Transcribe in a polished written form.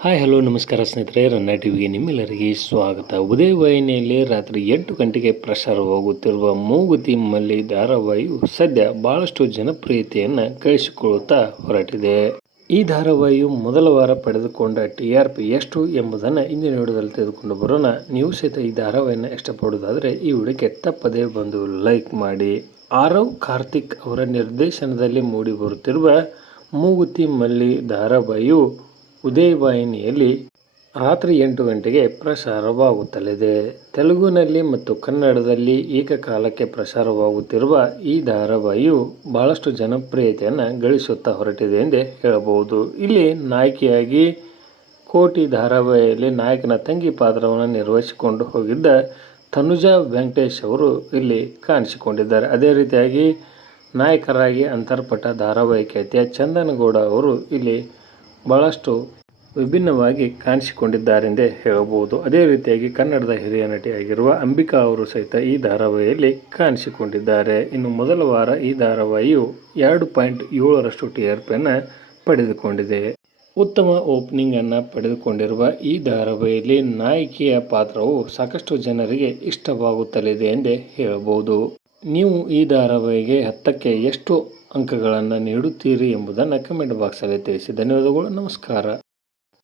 Hi hello ನಮಸ್ಕಾರ ಸ್ನೇಹಿತರೆ, ರನ್ನ ಟಿವಿಗೆ ನಿಮ್ಮೆಲ್ಲರಿಗೆ ಸ್ವಾಗತ. ಉದಯ ವಾಹಿನಿಯಲ್ಲಿ ರಾತ್ರಿ 8 ಗಂಟೆಗೆ ಪ್ರಸಾರವಾಗುತ್ತಿರುವ ಮೂಗುತಿ ಮಲ್ಲಿ ಧಾರಾವಾಹಿಯು ಸದ್ಯ ಬಹಳಷ್ಟು ಜನಪ್ರಿಯತೆಯನ್ನು ಗಳಿಸಿಕೊಳ್ಳುತ್ತಾ ಹೊರಟಿದೆ. ಈ ಧಾರಾವಾಹಿಯು ಮೊದಲ ವಾರ ಪಡೆದುಕೊಂಡ TRP ಎಷ್ಟು ಎಂಬುದನ್ನು ಇಂದಿನ ವಿಡಿಯೋದಲ್ಲಿ ತೆಗೆದುಕೊಂಡು ಬರೋಣ. ನೀವು ಸಹಿತ ಈ ಧಾರಾವಾಹಿಯನ್ನು ಇಷ್ಟಪಡುವುದಾದರೆ ಈ ವಿಡಿಯೋಕ್ಕೆ ತಪ್ಪದೇ ಬಂದು ಲೈಕ್ ಮಾಡಿ. ಆರವ್ ಕಾರ್ತಿಕ್ ಅವರ ನಿರ್ದೇಶನದಲ್ಲಿ ಮೂಡಿ ಬರುತ್ತಿರುವ ಮೂಗುತಿ ಮಲ್ಲಿ ಧಾರಾವಾಹಿಯು ಉದಯ ವಾಹಿನಿಯಲ್ಲಿ ರಾತ್ರಿ 8 ಗಂಟೆಗೆ ಪ್ರಸಾರವಾಗುತ್ತಲಿದೆ. ತೆಲುಗಿನಲ್ಲಿ ಮತ್ತು ಕನ್ನಡದಲ್ಲಿ ಏಕಕಾಲಕ್ಕೆ ಪ್ರಸಾರವಾಗುತ್ತಿರುವ ಈ ಧಾರಾವಾಹಿಯು ಬಹಳಷ್ಟು ಜನಪ್ರಿಯತೆಯನ್ನು ಗಳಿಸುತ್ತಾ ಹೊರಟಿದೆ ಎಂದೇ ಹೇಳಬಹುದು. ಇಲ್ಲಿ ನಾಯಕಿಯಾಗಿ ಕೋಟಿ ಧಾರಾವಾಹಿಯಲ್ಲಿ ನಾಯಕನ ತಂಗಿ ಪಾತ್ರವನ್ನು ನಿರ್ವಹಿಸಿಕೊಂಡು ಹೋಗಿದ್ದ ತನುಜಾ ವೆಂಕಟೇಶ್ ಅವರು ಇಲ್ಲಿ ಕಾಣಿಸಿಕೊಂಡಿದ್ದಾರೆ. ಅದೇ ರೀತಿಯಾಗಿ ನಾಯಕರಾಗಿ ಅಂತರ್ಪಟ್ಟ ಧಾರಾವಾಹಿ ಖ್ಯಾತಿಯ ಚಂದನಗೌಡ ಅವರು ಇಲ್ಲಿ ಬಹಳಷ್ಟು ವಿಭಿನ್ನವಾಗಿ ಕಾಣಿಸಿಕೊಂಡಿದ್ದಾರೆಂದೇ ಹೇಳಬಹುದು. ಅದೇ ರೀತಿಯಾಗಿ ಕನ್ನಡದ ಹಿರಿಯ ನಟಿಯಾಗಿರುವ ಅಂಬಿಕಾ ಅವರು ಸಹಿತ ಈ ಧಾರಾವಾಹಿಯಲ್ಲಿ ಕಾಣಿಸಿಕೊಂಡಿದ್ದಾರೆ. ಇನ್ನು ಮೊದಲ ವಾರ ಈ ಧಾರಾವಾಹಿಯು 2.7ರಷ್ಟು TRPಯನ್ನು ಪಡೆದುಕೊಂಡಿದೆ. ಉತ್ತಮ ಓಪನಿಂಗ್ ಅನ್ನು ಪಡೆದುಕೊಂಡಿರುವ ಈ ಧಾರಾವಾಹಿಯಲ್ಲಿ ನಾಯಕಿಯ ಪಾತ್ರವು ಸಾಕಷ್ಟು ಜನರಿಗೆ ಇಷ್ಟವಾಗುತ್ತಲಿದೆ ಎಂದೇ ಹೇಳಬಹುದು. ನೀವು ಈ ಧಾರಾವಾಹಿಗೆ 10ಕ್ಕೆ ಎಷ್ಟು ಅಂಕಗಳನ್ನು ನೀಡುತ್ತೀರಿ ಎಂಬುದನ್ನು ಕಮೆಂಟ್ ಬಾಕ್ಸಲ್ಲಿ ತಿಳಿಸಿ. ಧನ್ಯವಾದಗಳು, ನಮಸ್ಕಾರ.